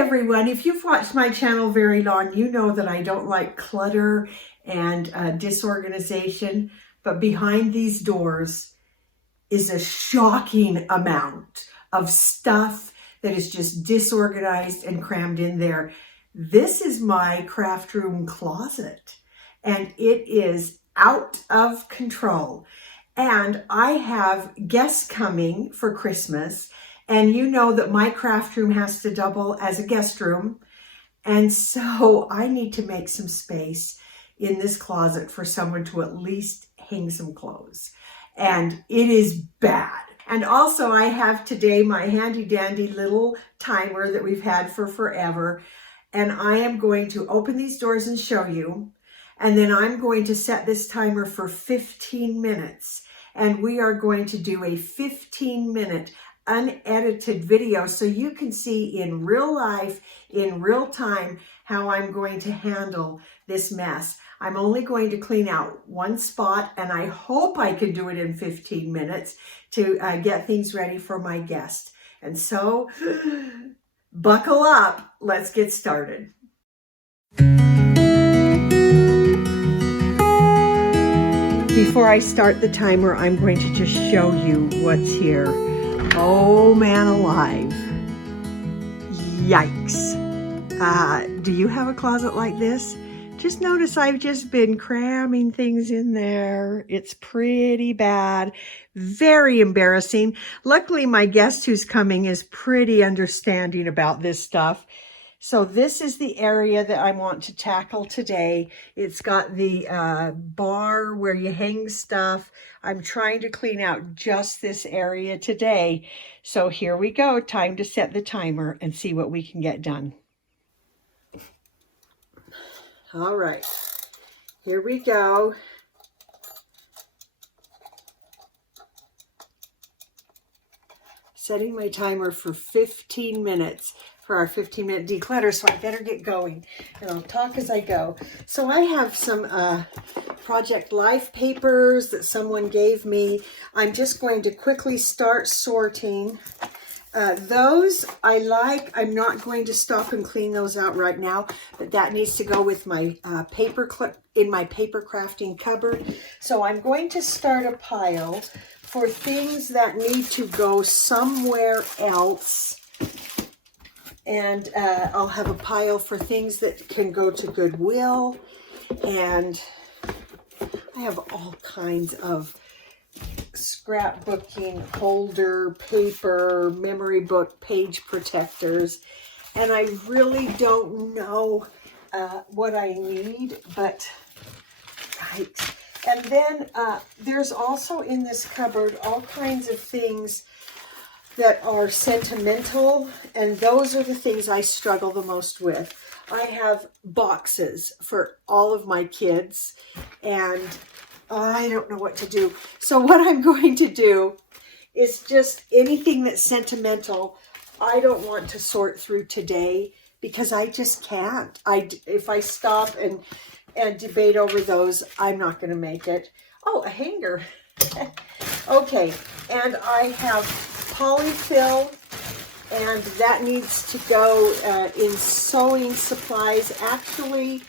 everyone. If you've watched my channel very long, you know that I don't like clutter and disorganization, but behind these doors is a shocking amount of stuff that is just disorganized and crammed in there. This is my craft room closet, and it is out of control. And I have guests coming for Christmas, and you know that my craft room has to double as a guest room. And so I need to make some space in this closet for someone to at least hang some clothes. And it is bad. And also I have today my handy dandy little timer that we've had for forever. And I am going to open these doors and show you. And then I'm going to set this timer for 15 minutes. And we are going to do a 15-minute unedited video so you can see in real life, in real time, how I'm going to handle this mess. I'm only going to clean out one spot, and I hope I can do it in 15 minutes to get things ready for my guest. And so, buckle up, let's get started. Before I start the timer, I'm going to just show you what's here. Oh man alive. Yikes. Do you have a closet like this? Just notice I've just been cramming things in there. It's pretty bad. Very embarrassing. Luckily, my guest who's coming is pretty understanding about this stuff. So this is the area that I want to tackle today. It's got the bar where you hang stuff. I'm trying to clean out just this area today. So here we go. Time to set the timer and see what we can get done. All right, here we go. Setting my timer for 15 minutes. For our 15-minute declutter, so I better get going, and I'll talk as I go. So I have some Project Life papers that someone gave me. I'm just going to quickly start sorting. Those I like. I'm not going to stop and clean those out right now, but that needs to go with my paper clip in my paper crafting cupboard. So I'm going to start a pile for things that need to go somewhere else. And I'll have a pile for things that can go to Goodwill. And I have all kinds of scrapbooking, holder, paper, memory book, page protectors. And I really don't know what I need, but right. And then there's also in this cupboard all kinds of things that are sentimental, and those are the things I struggle the most with. I have boxes for all of my kids, and I don't know what to do. So what I'm going to do is just anything that's sentimental, I don't want to sort through today because I just can't. If I stop and debate over those, I'm not going to make it. Oh, a hanger. Okay, and I have polyfill, and that needs to go in sewing supplies. Actually,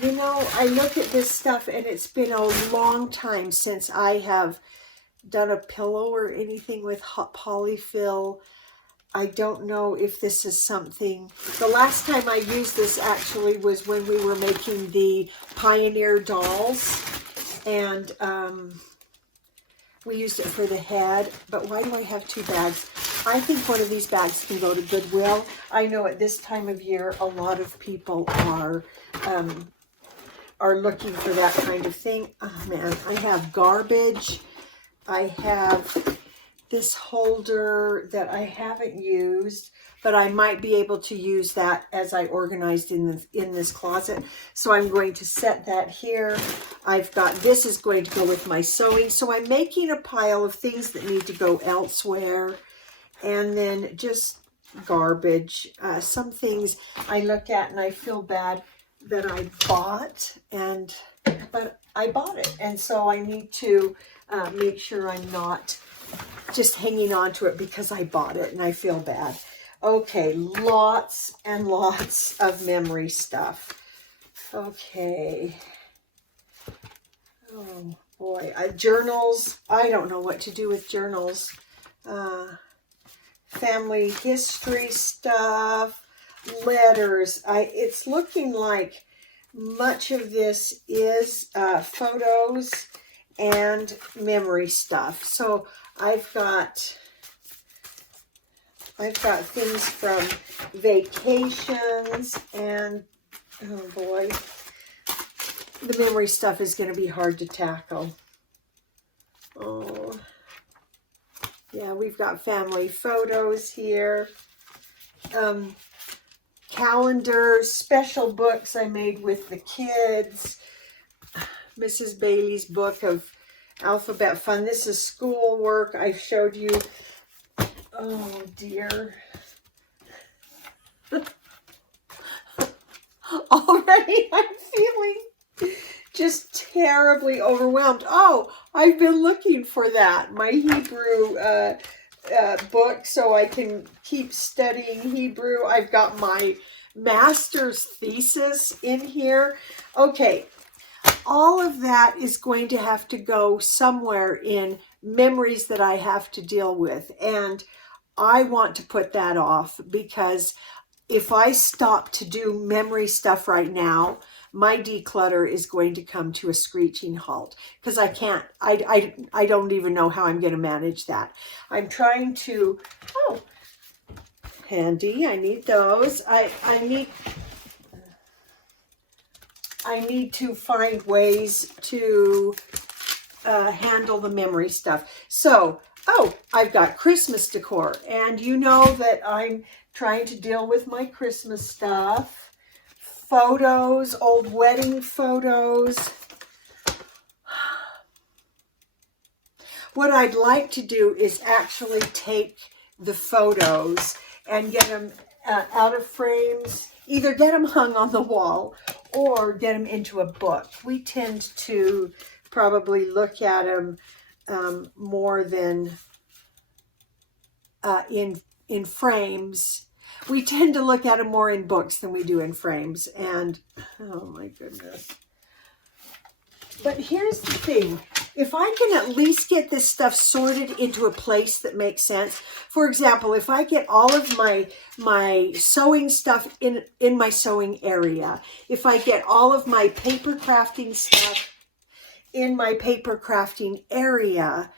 you know, I look at this stuff and it's been a long time since I have done a pillow or anything with hot polyfill. I don't know if this is something. The last time I used this actually was when we were making the Pioneer dolls, and we used it for the head. But why do I have two bags? I think one of these bags can go to Goodwill. I know at this time of year, a lot of people are looking for that kind of thing. Oh man, I have garbage. I have this holder that I haven't used, but I might be able to use that as I organized in this closet. So I'm going to set that here. I've got, this is going to go with my sewing. So I'm making a pile of things that need to go elsewhere. And then just garbage. Some things I look at and I feel bad that I bought, but I bought it. And so I need to make sure I'm not just hanging on to it because I bought it and I feel bad. Okay, lots and lots of memory stuff. Okay. Oh boy, journals. I don't know what to do with journals. Family history stuff, letters. It's looking like much of this is photos and memory stuff. So I've got things from vacations, and oh boy, the memory stuff is going to be hard to tackle. Oh, yeah, we've got family photos here. Calendars, special books I made with the kids. Mrs. Bailey's book of alphabet fun. This is schoolwork. I showed you. Oh dear. Already I'm feeling just terribly overwhelmed. Oh, I've been looking for that. My Hebrew book, so I can keep studying Hebrew. I've got my master's thesis in here. Okay, all of that is going to have to go somewhere in memories that I have to deal with. And I want to put that off, because if I stop to do memory stuff right now, my declutter is going to come to a screeching halt, because I can't, I don't even know how I'm going to manage that. I'm trying to, oh, handy, I need those. I need to find ways to handle the memory stuff. So, oh, I've got Christmas decor, and you know that I'm trying to deal with my Christmas stuff. Photos, old wedding photos. What I'd like to do is actually take the photos and get them out of frames, either get them hung on the wall or get them into a book. We tend to probably look at them more than in frames. We tend to look at them more in books than we do in frames. And oh my goodness. But here's the thing. If I can at least get this stuff sorted into a place that makes sense. For example, if I get all of my sewing stuff in my sewing area, if I get all of my paper crafting stuff in my paper crafting area,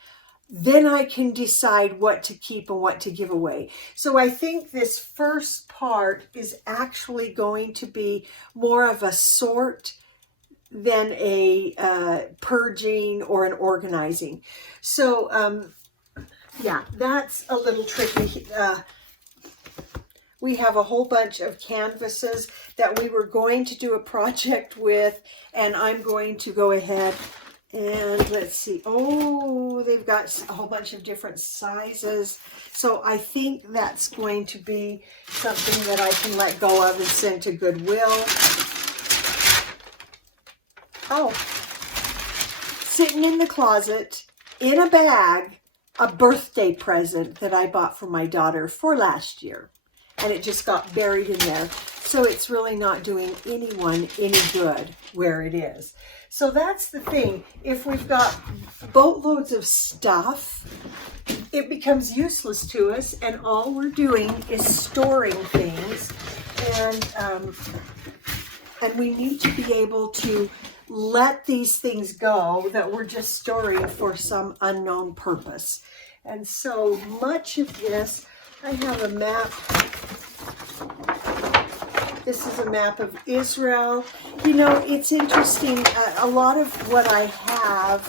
then I can decide what to keep and what to give away. So I think this first part is actually going to be more of a sort than a purging or an organizing. So yeah, that's a little tricky. We have a whole bunch of canvases that we were going to do a project with, and I'm going to go ahead and let's see. Oh, they've got a whole bunch of different sizes. So I think that's going to be something that I can let go of and send to Goodwill. Oh, sitting in the closet in a bag, a birthday present that I bought for my daughter for last year. And it just got buried in there. So it's really not doing anyone any good where it is. So that's the thing. If we've got boatloads of stuff, it becomes useless to us, and all we're doing is storing things. And we need to be able to let these things go that we're just storing for some unknown purpose. And so much of this, I have a map. This is a map of Israel. You know, it's interesting. A lot of what I have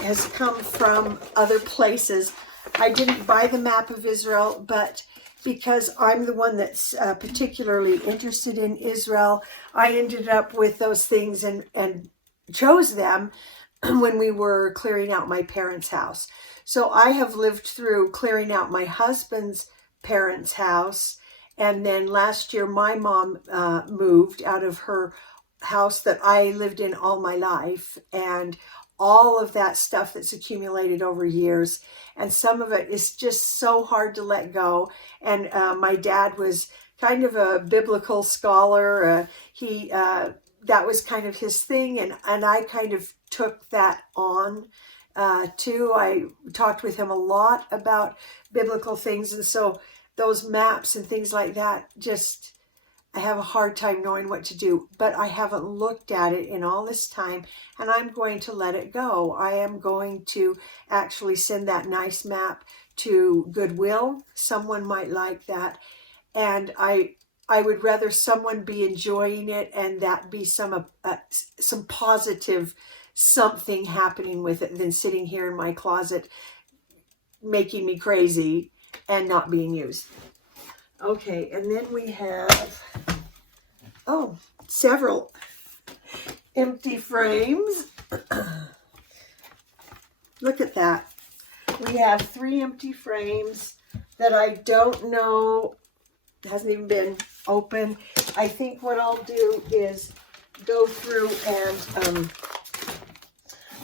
has come from other places. I didn't buy the map of Israel, but because I'm the one that's particularly interested in Israel, I ended up with those things and chose them when we were clearing out my parents' house. So I have lived through clearing out my husband's parents' house. And then last year, my mom moved out of her house that I lived in all my life. And all of that stuff that's accumulated over years. And some of it is just so hard to let go. And my dad was kind of a biblical scholar. That was kind of his thing. And I kind of took that on too. I talked with him a lot about biblical things. And so those maps and things like that, just, I have a hard time knowing what to do, but I haven't looked at it in all this time, and I'm going to let it go. I am going to actually send that nice map to Goodwill. Someone might like that. And I would rather someone be enjoying it and that be some positive something happening with it than sitting here in my closet making me crazy and not being used. Okay, and then we have, several empty frames. Look at that. We have 3 empty frames that I don't know, hasn't even been open. I think what I'll do is go through and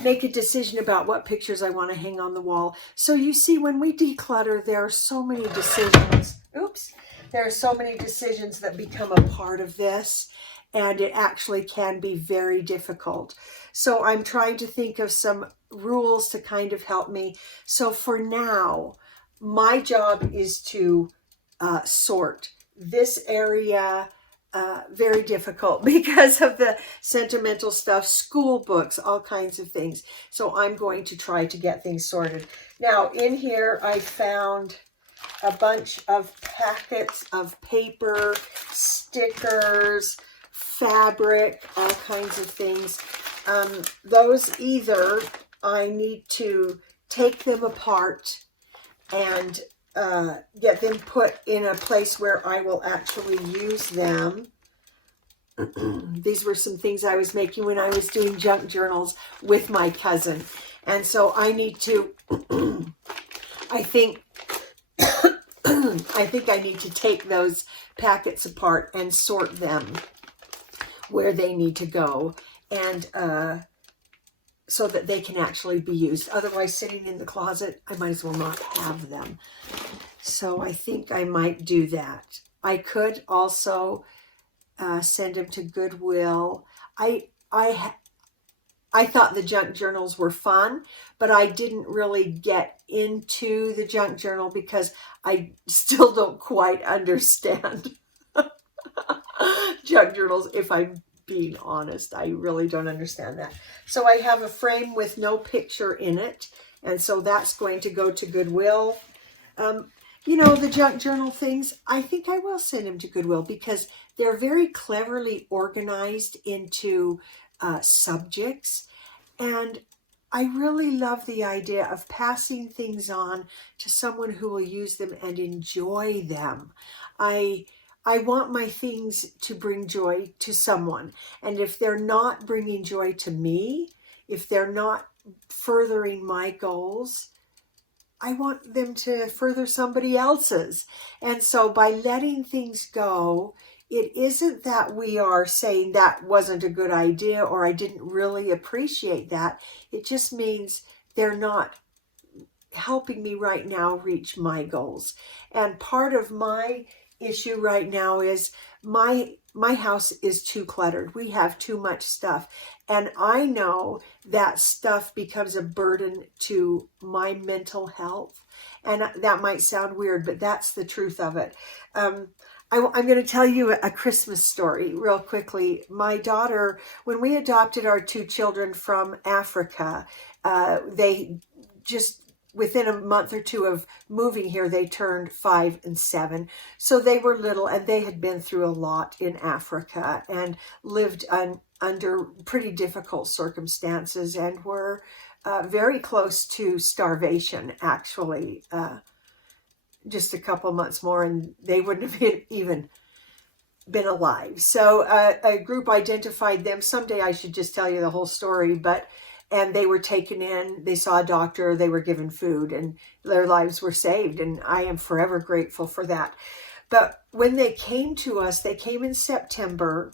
make a decision about what pictures I want to hang on the wall. So you see, when we declutter, there are so many decisions. Oops. There are so many decisions that become a part of this, and it actually can be very difficult. So I'm trying to think of some rules to kind of help me. So for now, my job is to sort this area. Very difficult because of the sentimental stuff, school books, all kinds of things. So I'm going to try to get things sorted. Now in here I found a bunch of packets of paper, stickers, fabric, all kinds of things. Those either I need to take them apart and get them put in a place where I will actually use them. These were some things I was making when I was doing junk journals with my cousin. And so I need to, I think I need to take those packets apart and sort them where they need to go, and so that they can actually be used. Otherwise, sitting in the closet, I might as well not have them. So I think I might do that. I could also send them to Goodwill. I thought the junk journals were fun, but I didn't really get into the junk journal because I still don't quite understand junk journals. If I'm being honest, I really don't understand that. So I have a frame with no picture in it, and so that's going to go to Goodwill. You know, the junk journal things, I think I will send them to Goodwill because they're very cleverly organized into subjects. And I really love the idea of passing things on to someone who will use them and enjoy them. I want my things to bring joy to someone. And if they're not bringing joy to me, if they're not furthering my goals, I want them to further somebody else's. And so by letting things go, it isn't that we are saying that wasn't a good idea or I didn't really appreciate that. It just means they're not helping me right now reach my goals. And part of my issue right now is my house is too cluttered. We have too much stuff. And I know that stuff becomes a burden to my mental health. And that might sound weird, but that's the truth of it. I'm going to tell you a Christmas story real quickly. My daughter, when we adopted our 2 children from Africa, they just, within a month or 2 of moving here, they turned 5 and 7. So they were little, and they had been through a lot in Africa and lived under pretty difficult circumstances and were very close to starvation, actually. Just a couple months more and they wouldn't have even been alive. So a group identified them. Someday I should just tell you the whole story, and they were taken in, they saw a doctor, they were given food, and their lives were saved. And I am forever grateful for that. But when they came to us, they came in September,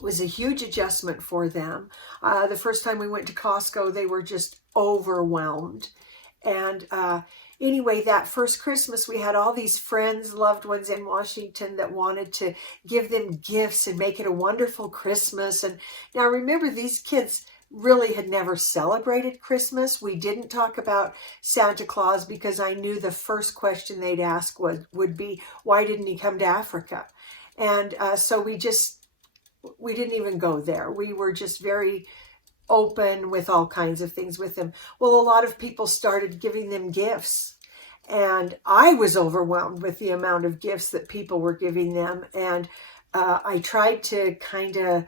was a huge adjustment for them. The first time we went to Costco, they were just overwhelmed. And anyway, that first Christmas, we had all these friends, loved ones in Washington that wanted to give them gifts and make it a wonderful Christmas. And now remember, these kids really had never celebrated Christmas. We didn't talk about Santa Claus because I knew the first question they'd ask would be, why didn't he come to Africa? And so we didn't even go there. We were just very open with all kinds of things with them. Well, a lot of people started giving them gifts, and I was overwhelmed with the amount of gifts that people were giving them. And I tried to kind of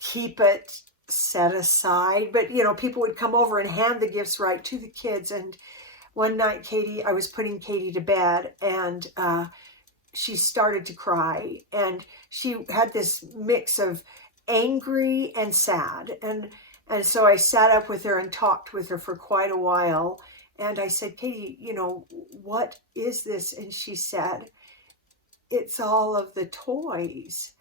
keep it set aside, but you know, people would come over and hand the gifts right to the kids. And one night, I was putting Katie to bed, and she started to cry, and she had this mix of angry and sad. And so I sat up with her and talked with her for quite a while. And I said, Katie, you know, what is this? And she said, it's all of the toys.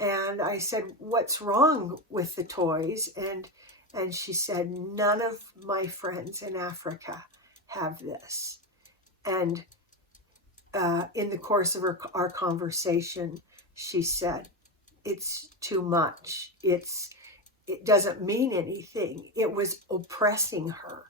And I said, what's wrong with the toys? And she said, none of my friends in Africa have this. And in the course of our conversation, she said, it's too much. It doesn't mean anything. It was oppressing her.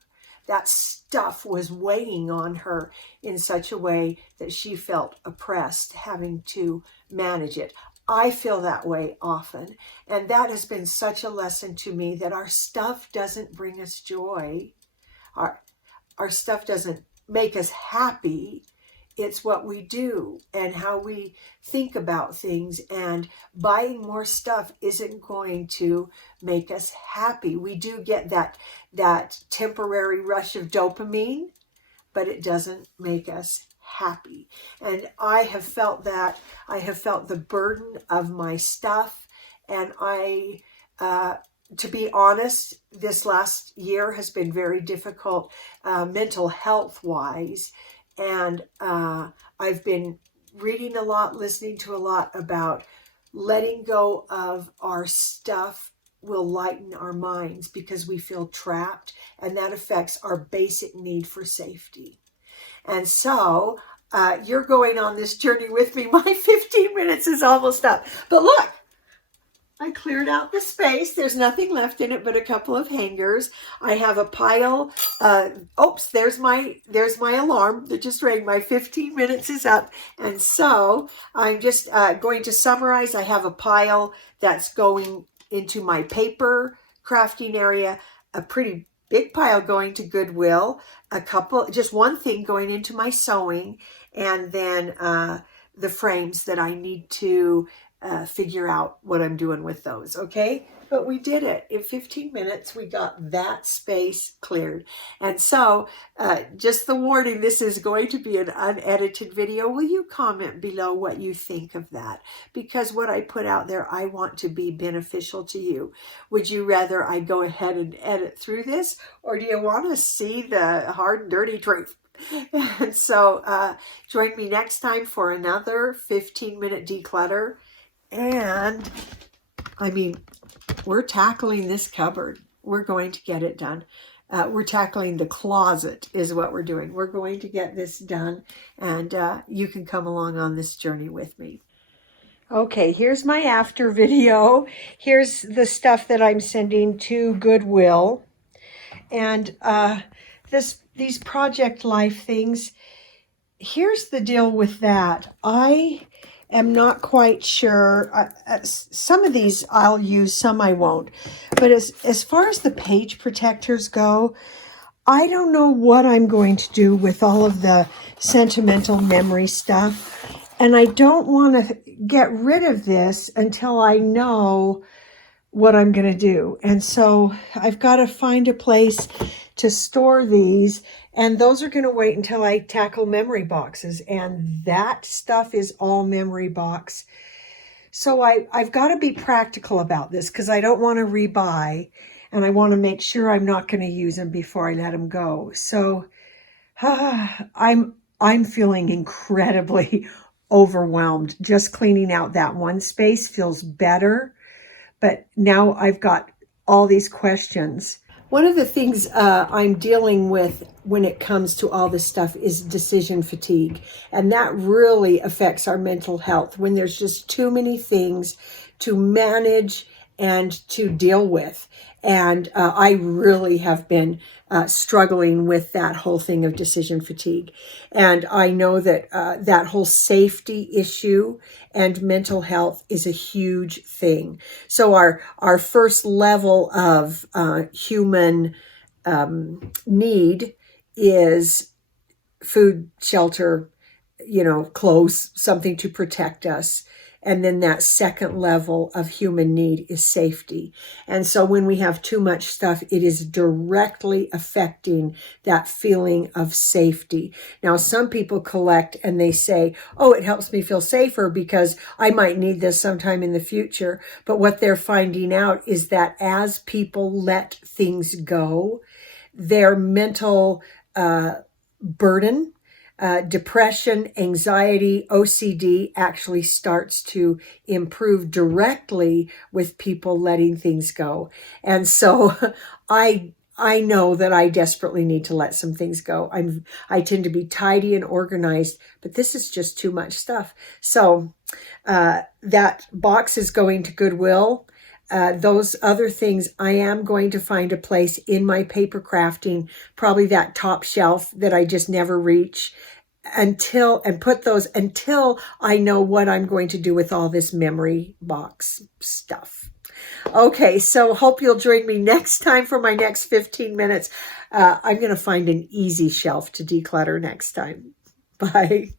That stuff was weighing on her in such a way that she felt oppressed, having to manage it. I feel that way often. And that has been such a lesson to me, that our stuff doesn't bring us joy. Our stuff doesn't make us happy. It's what we do and how we think about things, and buying more stuff isn't going to make us happy. We do get that temporary rush of dopamine, but it doesn't make us happy. And I have felt that. I have felt the burden of my stuff, and to be honest, this last year has been very difficult mental health wise. And I've been reading a lot, listening to a lot about letting go of our stuff will lighten our minds, because we feel trapped, and that affects our basic need for safety. And so you're going on this journey with me. My 15 minutes is almost up. But look, I cleared out the space. There's nothing left in it but a couple of hangers. I have a pile. Oops, there's my alarm that just rang. My 15 minutes is up. And so I'm just going to summarize. I have a pile that's going into my paper crafting area, a pretty big pile going to Goodwill, just one thing going into my sewing, and then the frames that I need to figure out what I'm doing with those, okay? But we did it. In 15 minutes, we got that space cleared. And so, just the warning, this is going to be an unedited video. Will you comment below what you think of that? Because what I put out there, I want to be beneficial to you. Would you rather I go ahead and edit through this, or do you want to see the hard and dirty truth? And so, join me next time for another 15-minute declutter. And I mean, we're tackling this cupboard. We're going to get it done. We're tackling the closet is what we're doing. We're going to get this done, and you can come along on this journey with me. Okay, here's my after video. Here's the stuff that I'm sending to Goodwill. And these Project Life things, here's the deal with that. I am not quite sure. Some of these I'll use, some I won't. But as far as the page protectors go, I don't know what I'm going to do with all of the sentimental memory stuff. And I don't want to get rid of this until I know what I'm going to do. And so I've got to find a place to store these. And those are going to wait until I tackle memory boxes. And that stuff is all memory box. So I've got to be practical about this, because I don't want to rebuy. And I want to make sure I'm not going to use them before I let them go. So I'm feeling incredibly overwhelmed. Just cleaning out that one space feels better. but now I've got all these questions. One of the things I'm dealing with when it comes to all this stuff is decision fatigue. And that really affects our mental health when there's just too many things to manage and to deal with. And I really have been struggling with that whole thing of decision fatigue. And I know that that whole safety issue and mental health is a huge thing. So our first level of human need is food, shelter, clothes, something to protect us. And then that second level of human need is safety. And so when we have too much stuff, it is directly affecting that feeling of safety. Now, some people collect and they say, oh, it helps me feel safer because I might need this sometime in the future. But what they're finding out is that as people let things go, their mental burden, depression, anxiety, OCD actually starts to improve directly with people letting things go. And so I know that I desperately need to let some things go. I tend to be tidy and organized, but this is just too much stuff. So that box is going to Goodwill. Those other things, I am going to find a place in my paper crafting, probably that top shelf that I just never reach, until I know what I'm going to do with all this memory box stuff. Okay, so hope you'll join me next time for my next 15 minutes. I'm going to find an easy shelf to declutter next time. Bye.